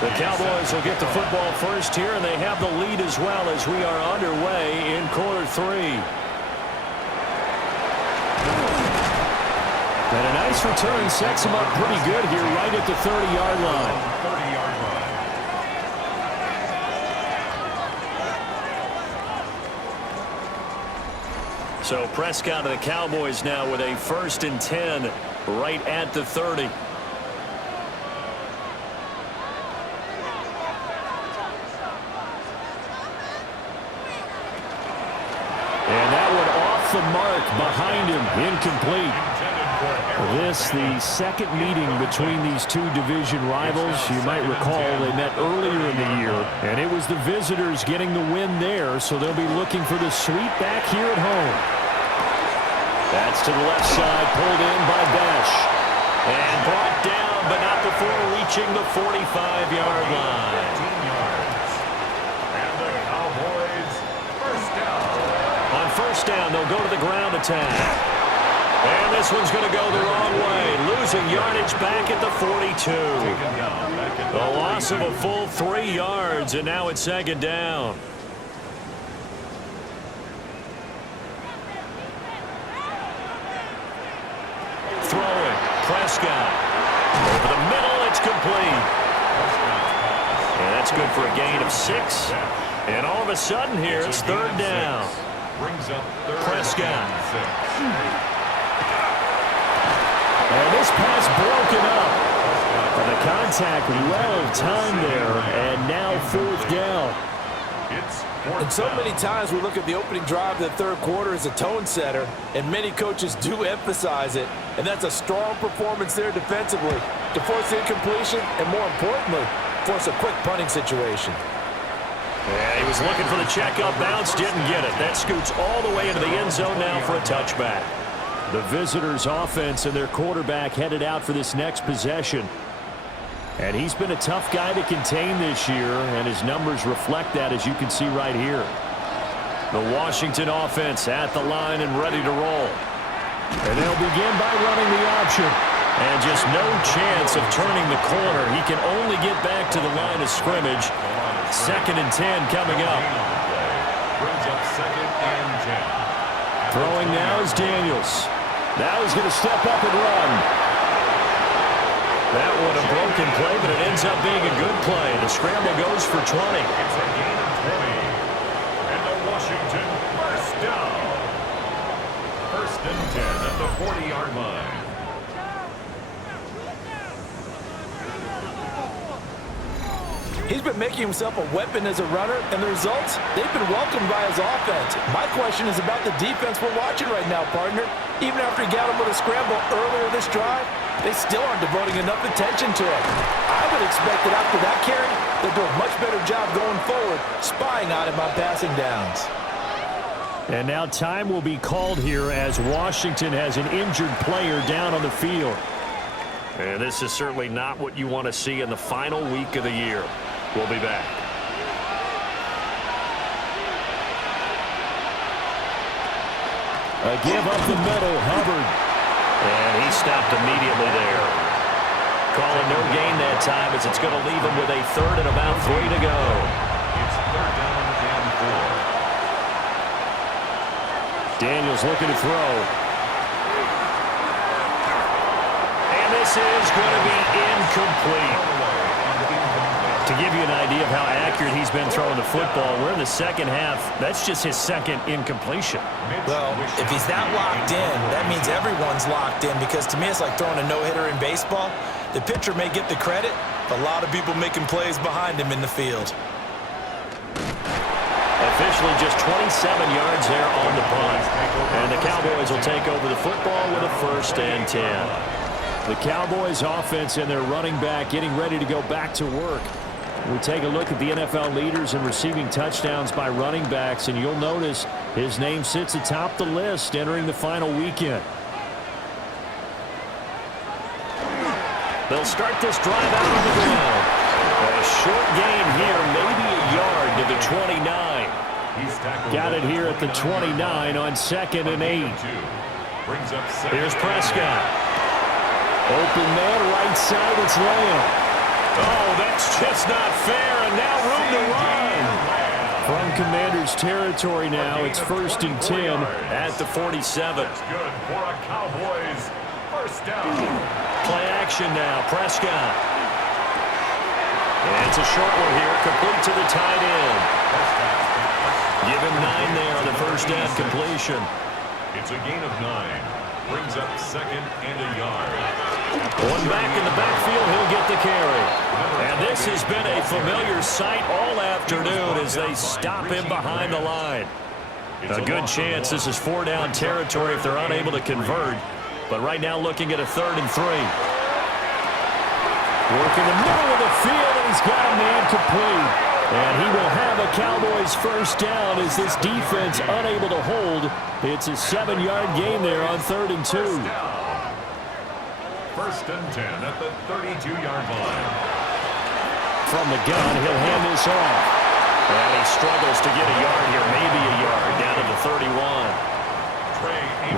The Cowboys will get the football first here, and they have the lead as well as we are underway in quarter 3. And a nice return sets him up pretty good here right at the 30-yard line. So Prescott of the Cowboys now with a 1st and 10 right at the 30. And that one off the mark behind him, incomplete. This, the second meeting between these two division rivals. You might recall they met earlier in the year, and it was the visitors getting the win there, so they'll be looking for the sweep back here at home. That's to the left side, pulled in by Besh. And brought down, but not before reaching the 45-yard line. And the Cowboys, first down. On first down, they'll go to the ground attack. And this one's going to go the wrong way. Losing yardage back at the 42. The loss of a full 3 yards, and now it's 2nd down. Throwing. Prescott. Over the middle, it's complete. And that's good for a gain of 6. And all of a sudden here, it's 3rd down. Prescott. And this pass broken up. And the contact well timed there, and now 4th down. And so many times we look at the opening drive of the 3rd quarter as a tone setter, and many coaches do emphasize it. And that's a strong performance there defensively to force incompletion and, more importantly, force a quick punting situation. Yeah, he was looking for the checkup bounce, didn't get it. That scoots all the way into the end zone now for a touchback. The visitors' offense and their quarterback headed out for this next possession. And he's been a tough guy to contain this year, and his numbers reflect that, as you can see right here. The Washington offense at the line and ready to roll. And they'll begin by running the option. And just no chance of turning the corner. He can only get back to the line of scrimmage. 2nd and 10 coming up. Brings up 2nd and 10. Throwing now is Daniels. Now he's going to step up and run. That one a broken play, but it ends up being a good play. The scramble goes for 20. It's a gain of 20. And the Washington first down. 1st and 10 at the 40-yard line. He's been making himself a weapon as a runner, and the results, they've been welcomed by his offense. My question is about the defense we're watching right now, partner. Even after he got him with a scramble earlier this drive, they still aren't devoting enough attention to it. I would expect that after that carry, they'll do a much better job going forward, spying on him on passing downs. And now time will be called here as Washington has an injured player down on the field. And this is certainly not what you want to see in the final week of the year. We'll be back. A give up the middle, Hubbard. And he stopped immediately there. Calling no gain that time as it's going to leave him with a 3rd and about 3 to go. It's 3rd down and 4. Daniels looking to throw. And this is going to be incomplete. To give you an idea of how accurate he's been throwing the football, we're in the 2nd half. That's just his 2nd incompletion. Well, if he's that locked in, that means everyone's locked in, because to me it's like throwing a no-hitter in baseball. The pitcher may get the credit, but a lot of people making plays behind him in the field. Officially just 27 yards there on the punt. And the Cowboys will take over the football with a 1st and 10. The Cowboys offense and their running back getting ready to go back to work. We take a look at the NFL leaders in receiving touchdowns by running backs, and you'll notice his name sits atop the list entering the final weekend. They'll start this drive out on the ground. A short gain here, maybe a yard to the 29. Got it here at the 29 on 2nd and 8. Here's Prescott. Open man, right side, it's Lamb. Oh, that's just not fair, and now room to run. From Commander's territory now, it's 1st and 10 at the 47. That's good for a Cowboys first down. Play action now, Prescott. And it's a short one here, complete to the tight end. Give him 9 there on the first down completion. It's a gain of 9. Brings up 2nd and a yard. One back in the backfield, he'll get the carry. And this has been a familiar sight all afternoon as they stop him behind the line. A good chance this is 4-down territory if they're unable to convert. But right now looking at a 3rd and 3. Work in the middle of the field, and he's got a man complete. And he will have a Cowboys first down as this defense unable to hold. It's a 7-yard gain there on 3rd and 2. First and 10 at the 32-yard line. From the gun, he'll hand this off. And he struggles to get a yard here, maybe a yard, down to the 31.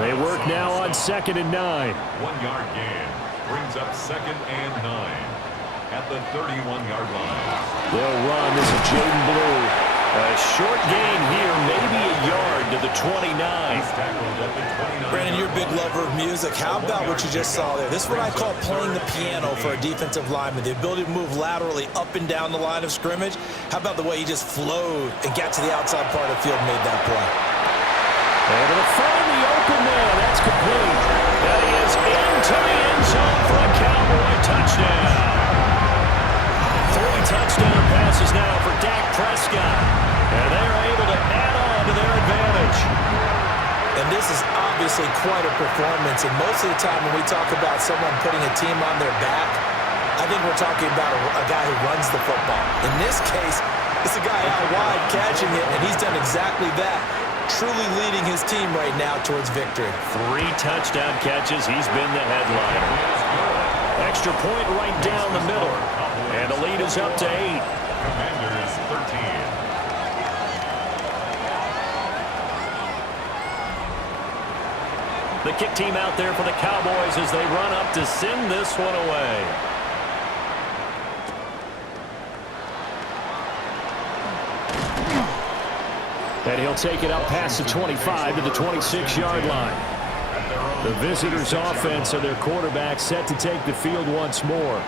They work now on 2nd and 9. 1-yard gain. Brings up 2nd and 9 at the 31-yard line. They'll run. This is Jaden Blue. A short gain here, maybe a yard to the 29. He's tackled at the 29. Brandon, you're a big lover of music. How about what you just saw there? This is what I call playing the piano for a defensive lineman. The ability to move laterally up and down the line of scrimmage. How about the way he just flowed and got to the outside part of the field and made that play? Able to find the open man. That's complete. That is into the end zone for a Cowboy touchdown. 3 touchdown passes now for Dak Prescott. And they're able to add on to their advantage. And this is obviously quite a performance. And most of the time when we talk about someone putting a team on their back, I think we're talking about a guy who runs the football. In this case, it's a guy out wide catching it, and he's done exactly that. Truly leading his team right now towards victory. 3 touchdown catches. He's been the headliner. Extra point right down the middle. And the lead is up to 8. Commanders 13. The kick team out there for the Cowboys as they run up to send this one away. And he'll take it up past the 25 to the 26-yard line. The visitors' offense and their quarterback set to take the field once more.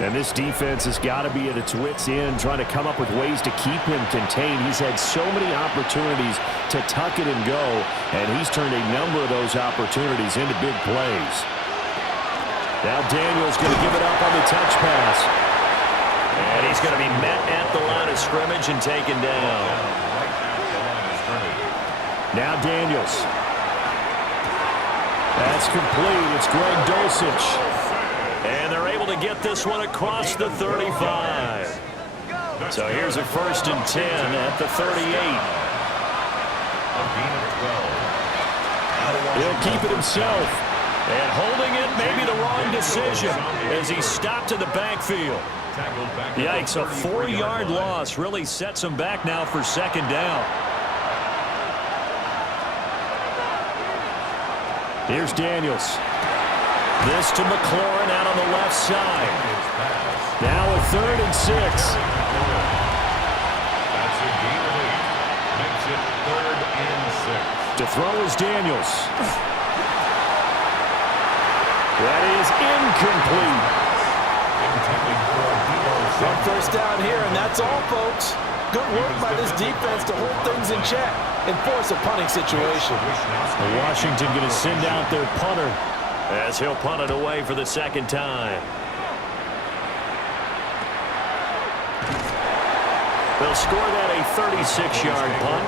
And this defense has got to be at its wits' end, trying to come up with ways to keep him contained. He's had so many opportunities to tuck it and go, and he's turned a number of those opportunities into big plays. Now Daniels going to give it up on the touch pass. And he's going to be met at the line of scrimmage and taken down. Now Daniels. That's complete. It's Greg Dulcich. And they're able to get this one across the 35. So here's a 1st and 10 at the 38. He'll keep it himself. And holding it, maybe the wrong decision as he stopped in the backfield. Yikes, a 4-yard loss really sets him back now for 2nd down. Here's Daniels. This to McLaurin out on the left side. Now a 3rd and 6. That's a gain of 8. Makes it 3rd and 6. To throw is Daniels. That is incomplete. One first down here, and that's all, folks. Good work by this defense to hold things in check and force a punting situation. Washington going to send out their punter as he'll punt it away for the 2nd time. They'll score that a 36-yard punt,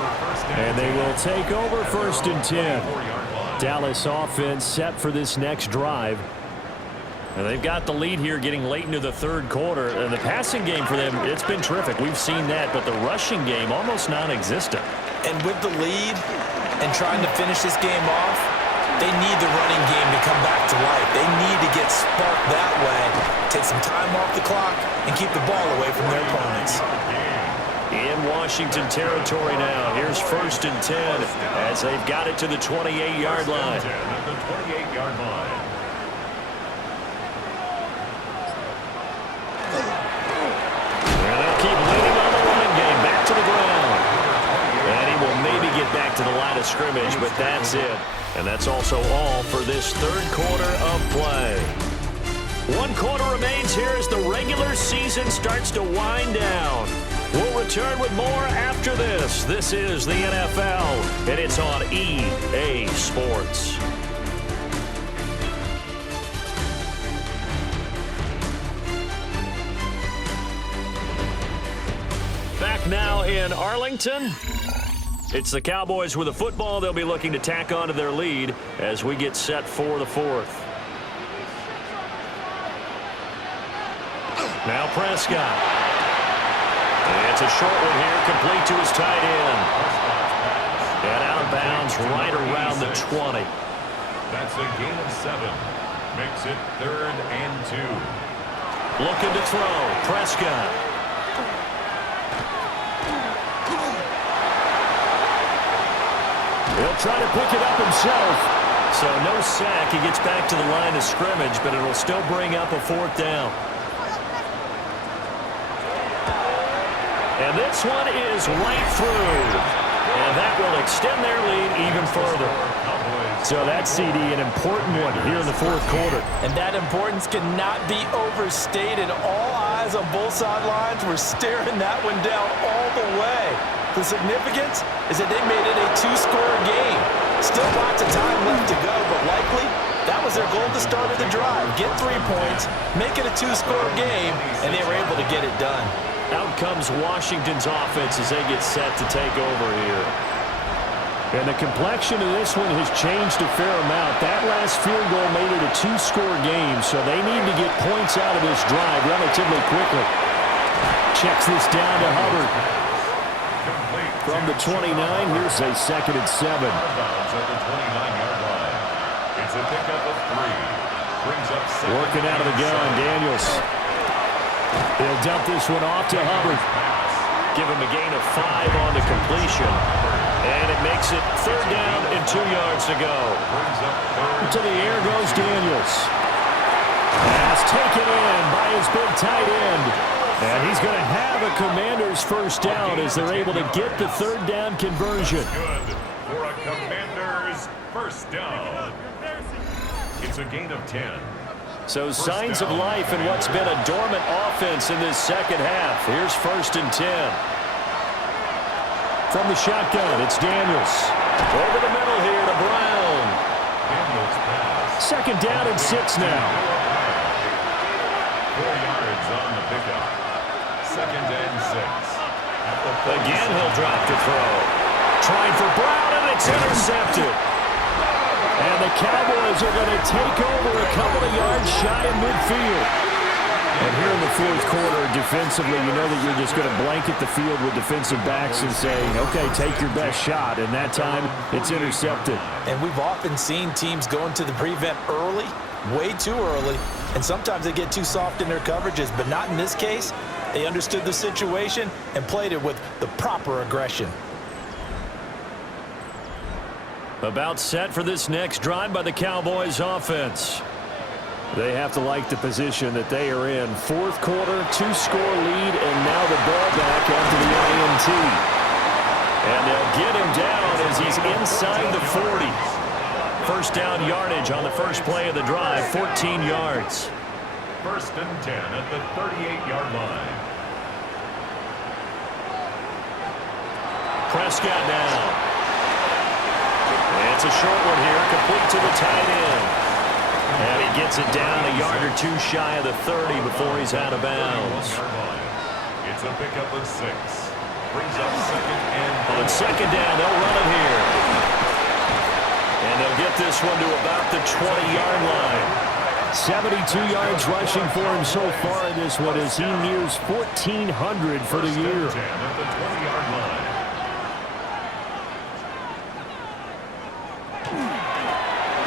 and they will take over 1st and 10. Dallas offense set for this next drive. And they've got the lead here getting late into the 3rd quarter. And the passing game for them, it's been terrific. We've seen that, but the rushing game almost non-existent. And with the lead and trying to finish this game off, they need the running game to come back to life. They need to get sparked that way, take some time off the clock, and keep the ball away from their opponents. In Washington territory now. Here's 1st and 10 as they've got it to the 28-yard line. At the 28-yard line. of scrimmage, but that's it. And that's also all for this third quarter of play. One quarter remains here as the regular season starts to wind down. We'll return with more after this. This is the NFL, and it's on EA Sports. Back now in Arlington. It's the Cowboys with the football. They'll be looking to tack on to their lead as we get set for the fourth. Now Prescott. And it's a short one here, complete to his tight end. And out of bounds right around the 20. That's a gain of 7. Makes it 3rd and 2. Looking to throw. Prescott. He'll try to pick it up himself. So no sack. He gets back to the line of scrimmage, but it'll still bring up a 4th down. And this one is right through. And that will extend their lead even further. So that's, CD, an important one here in the 4th quarter. And that importance cannot be overstated. All eyes on both sidelines were staring that one down all the way. The significance is that they made it a 2-score game. Still lots of time left to go, but likely that was their goal to start of the drive. Get 3 points, make it a 2-score game, and they were able to get it done. Out comes Washington's offense as they get set to take over here. And the complexion of this one has changed a fair amount. That last field goal made it a 2-score game, so they need to get points out of this drive relatively quickly. Checks this down to Hubbard. From the 29, here's a 2nd and 7. It's a pickup of 3. Brings up 7. Working out of the gun, Daniels. He'll dump this one off to Hubbard. Give him a gain of 5 on the completion. And it makes it 3rd down and 2 yards to go. To the air goes Daniels. Pass taken in by his big tight end. And he's going to have a Commander's 1st down as they're able to get the 3rd down conversion. Good for a Commander's 1st down. It's a gain of 10. So signs of life in what's been a dormant offense in this second half. Here's 1st and 10. From the shotgun, it's Daniels. Over the middle here to Brown. Daniels pass. 2nd down and 6 now. 4 yards on the pickup. 2nd and 6. Again, he'll drop to throw. Trying for Brown, and it's intercepted. And the Cowboys are going to take over a couple of yards shy of midfield. And here in the 4th quarter, defensively, you know that you're just going to blanket the field with defensive backs and say, okay, take your best shot. And that time, it's intercepted. And we've often seen teams go into the prevent early, way too early, and sometimes they get too soft in their coverages, but not in this case. They understood the situation and played it with the proper aggression. About set for this next drive by the Cowboys offense. They have to like the position that they are in. 4th quarter, 2-score lead, and now the ball back after the INT. And they'll get him down as he's inside the 40. 1st down yardage on the first play of the drive, 14 yards. 1st and 10 at the 38-yard line. Prescott now. It's a short one here, complete to the tight end. And he gets it down a yard or 2 shy of the 30 before he's out of bounds. It's a pickup of 6. Brings up 2nd and 4. On 2nd down, they'll run it here. And they'll get this one to about the 20-yard line. 72 yards rushing for him so far in this one as he nears 1,400 for the year. 10 at the 20-yard line.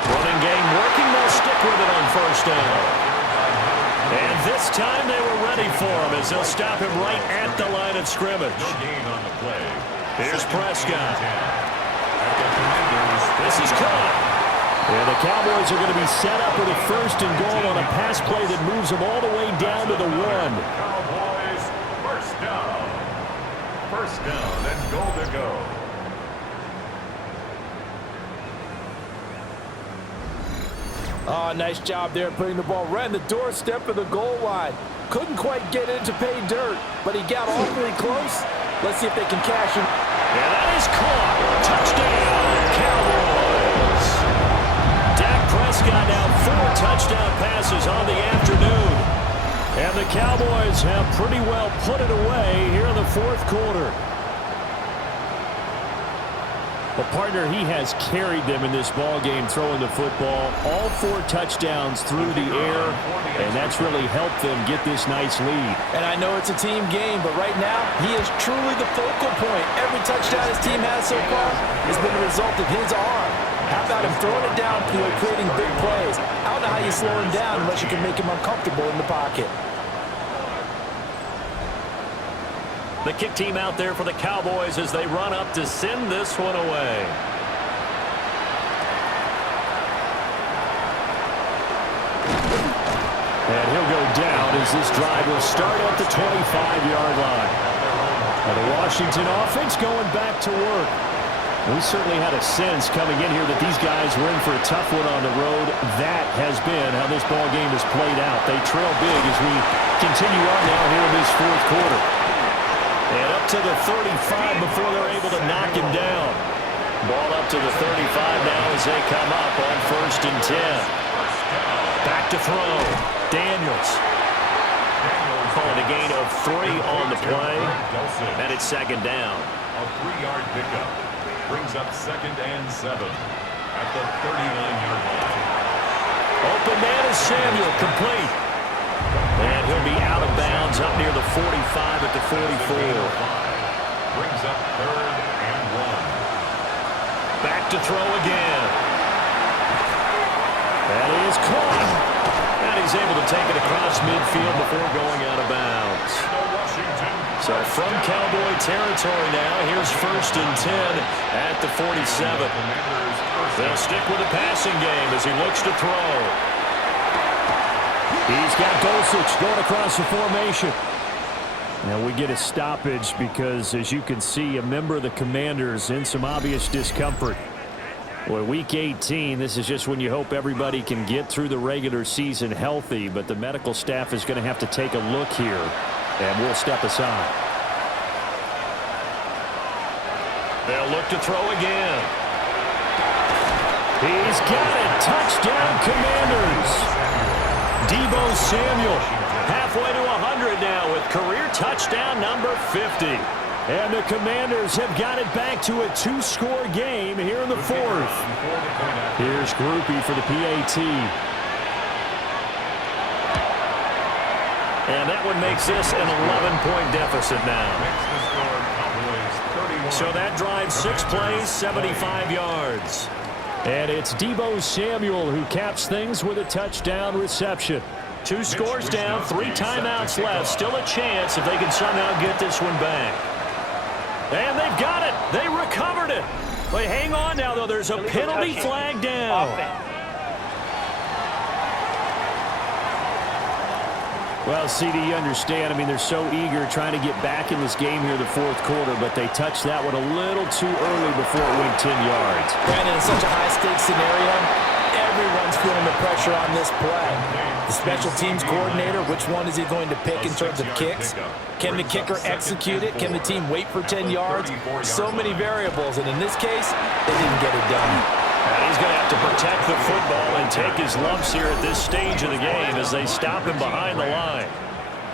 Running game working, they'll stick with it on 1st down. And this time they were ready for him as they'll stop him right at the line of scrimmage. No gain on the play. Here's Prescott. This is caught. caught. And the Cowboys are going to be set up with a 1st and goal on a pass play that moves them all the way down to the 1. Cowboys 1st down. 1st down and goal to go. Oh, nice job there putting the ball right on the doorstep of the goal line. Couldn't quite get in to pay dirt, but he got awfully close. Let's see if they can cash him. And that is caught. Touchdown, Cowboys. Dak Prescott now 4 touchdown passes on the afternoon. And the Cowboys have pretty well put it away here in the fourth quarter. Well, partner, he has carried them in this ball game throwing the football. All 4 touchdowns through the air, and that's really helped them get this nice lead. And I know it's a team game, but right now, he is truly the focal point. Every touchdown his team has so far has been a result of his arm. How about him throwing it downfield, creating big plays? I don't know how you slow him down unless you can make him uncomfortable in the pocket. The kick team out there for the Cowboys as they run up to send this one away. And he'll go down as this drive will start at the 25-yard line. Now the Washington offense going back to work. We certainly had a sense coming in here that these guys were in for a tough one on the road. That has been how this ball game has played out. They trail big as we continue on now here in this fourth quarter. And up to the 35 before they're able to knock him down. Ball up to the 35 now as they come up on 1st and 10. Back to throw. Daniels. Calling a gain of 3 on the play. And it's 2nd down. A 3-yard pickup brings up 2nd and 7 at the 39-yard line. Open man is Samuel, complete. And he'll be out of bounds up near the 45 at the 44. Brings up 3rd and 1. Back to throw again. That is caught. And he's able to take it across midfield before going out of bounds. So from Cowboy territory now, here's 1st and 10 at the 47. They'll stick with the passing game as he looks to throw. He's got Dulcich going across the formation. Now we get a stoppage because, as you can see, a member of the Commanders in some obvious discomfort. Well, week 18, this is just when you hope everybody can get through the regular season healthy, but the medical staff is going to have to take a look here, and we'll step aside. They'll look to throw again. He's got it. Touchdown, Commanders. Deebo Samuel halfway to 100 now with career touchdown number 50. And the Commanders have got it back to a 2-score game here in the 4th. Here's Groupie for the PAT. And that one makes this an 11-point deficit now. So that drives 6 plays, 75 yards. And it's Deebo Samuel who caps things with a touchdown reception. 2 scores down, 3 timeouts left. Still a chance if they can somehow get this one back. And they've got it. They recovered it. But hang on now, though. There's a penalty flag down. Well, CD, you understand. I mean, they're so eager trying to get back in this game here in the 4th quarter, but they touched that one a little too early before it went 10 yards. Brandon, in such a high-stakes scenario, everyone's feeling the pressure on this play. The special teams coordinator, which one is he going to pick in terms of kicks? Can the kicker execute it? Can the team wait for 10 yards? So many variables, and in this case, they didn't get it done. And he's going to have to protect the football and take his lumps here at this stage of the game as they stop him behind the line.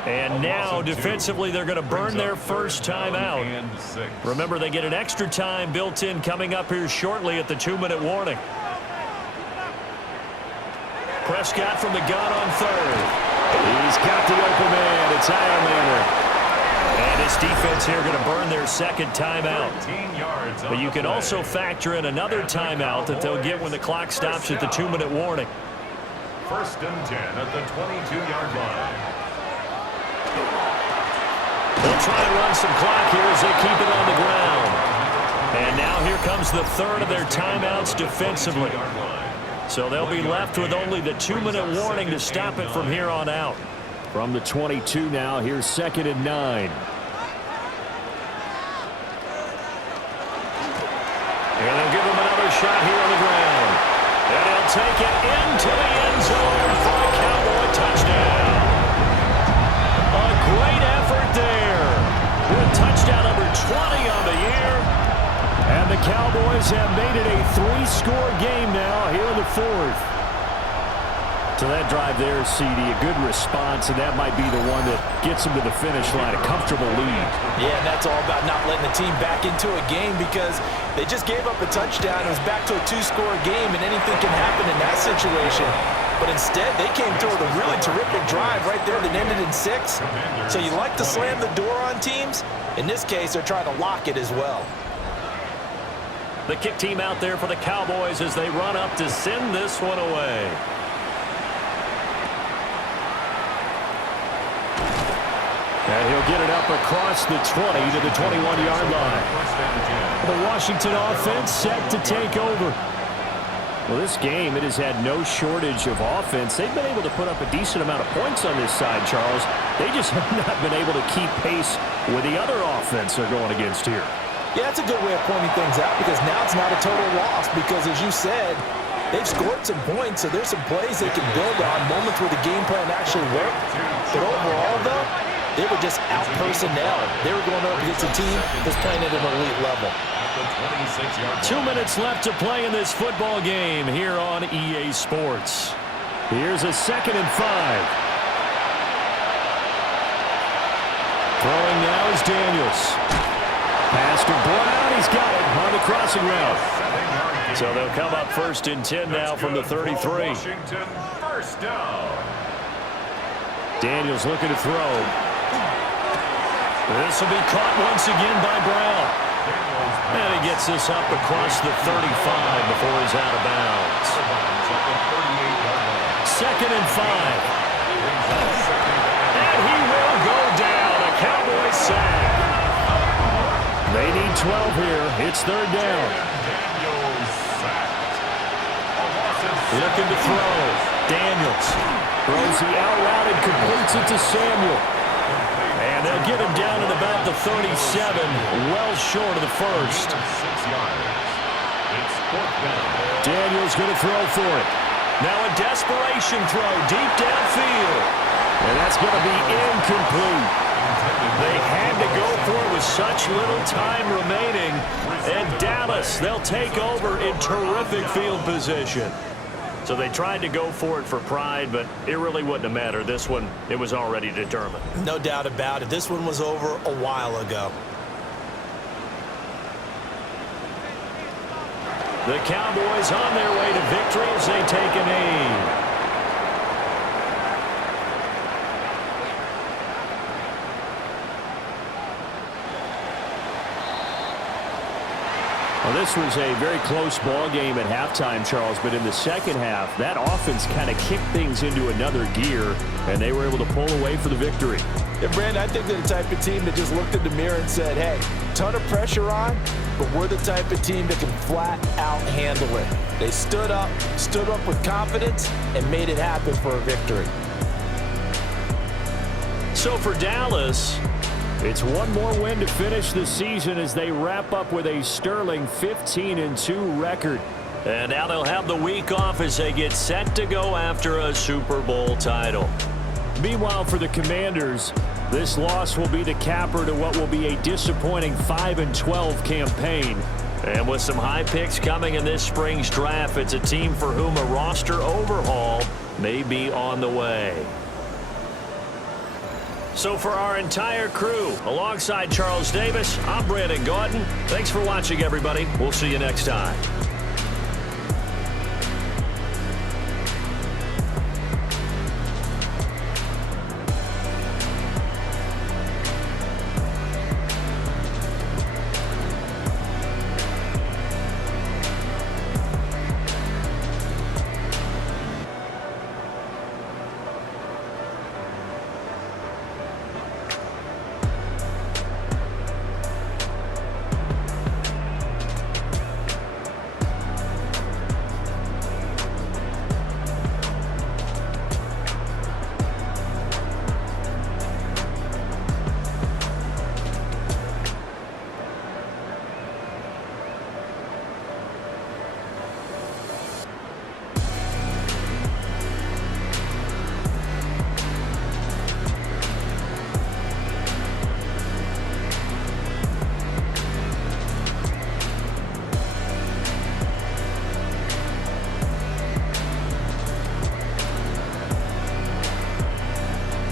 And now, defensively, they're going to burn their first time out. Remember, they get an extra time built in coming up here shortly at the 2-minute warning. Prescott from the gun on 3rd. He's got the open man. It's Ironlander. And his defense here going to burn their 2nd timeout. But you can also factor in another timeout that they'll get when the clock stops at the 2-minute warning. 1st and 10 at the 22-yard line. They'll try to run some clock here as they keep it on the ground. And now here comes the 3rd of their timeouts defensively. So they'll be left with only the 2-minute warning to stop it from here on out. From the 22 now, here's 2nd and 9. And they'll give him another shot here on the ground. And he'll take it into the end Cowboys have made it a 3-score game now here in the fourth. So that drive there, CD, a good response, and that might be the one that gets them to the finish line, a comfortable lead. Yeah, and that's all about not letting the team back into a game because they just gave up a touchdown. It was back to a 2-score game, and anything can happen in that situation. But instead, they came through with a really terrific drive right there that ended in 6. So you like to slam the door on teams. In this case, they're trying to lock it as well. The kick team out there for the Cowboys as they run up to send this one away. And he'll get it up across the 20 to the 21-yard line. The Washington offense set to take over. Well, this game, it has had no shortage of offense. They've been able to put up a decent amount of points on this side, Charles. They just have not been able to keep pace with the other offense they're going against here. Yeah, that's a good way of pointing things out because now it's not a total loss because, as you said, they've scored some points, so there's some plays they can build on, moments where the game plan actually worked. But overall, though, they were just out-personnel. They were going up against a team that's playing at an elite level. 2 minutes left to play in this football game here on EA Sports. Here's a 2nd and 5. Throwing now is Daniels. Pass to Brown. He's got it on the crossing route. So they'll come up 1st and 10 now from the 33. Washington, first down. Daniels looking to throw. This will be caught once again by Brown. And he gets this up across the 35 before he's out of bounds. 2nd and 5. And he will go down. A Cowboys sack. They need 12 here. It's 3rd down. Looking to throw. Daniels throws the out route and completes it to Samuel. And they'll get him down at about the 37, well short of the 1st. Daniels going to throw for it. Now a desperation throw deep downfield. And that's going to be incomplete. They had to go for it with such little time remaining. And Dallas, they'll take over in terrific field position. So they tried to go for it for pride, but it really wouldn't have mattered. This one, it was already determined. No doubt about it. This one was over a while ago. The Cowboys on their way to victory as they take a knee. Well, this was a very close ball game at halftime, Charles, but in the second half, that offense kind of kicked things into another gear, and they were able to pull away for the victory. Yeah, Brandon, I think they're the type of team that just looked in the mirror and said, hey, ton of pressure on, but we're the type of team that can flat out handle it. They stood up with confidence, and made it happen for a victory. So for Dallas, it's one more win to finish the season as they wrap up with a sterling 15-2 record. And now they'll have the week off as they get set to go after a Super Bowl title. Meanwhile, for the Commanders, this loss will be the capper to what will be a disappointing 5-12 campaign. And with some high picks coming in this spring's draft, it's a team for whom a roster overhaul may be on the way. So for our entire crew, alongside Charles Davis, I'm Brandon Gautin. Thanks for watching, everybody. We'll see you next time.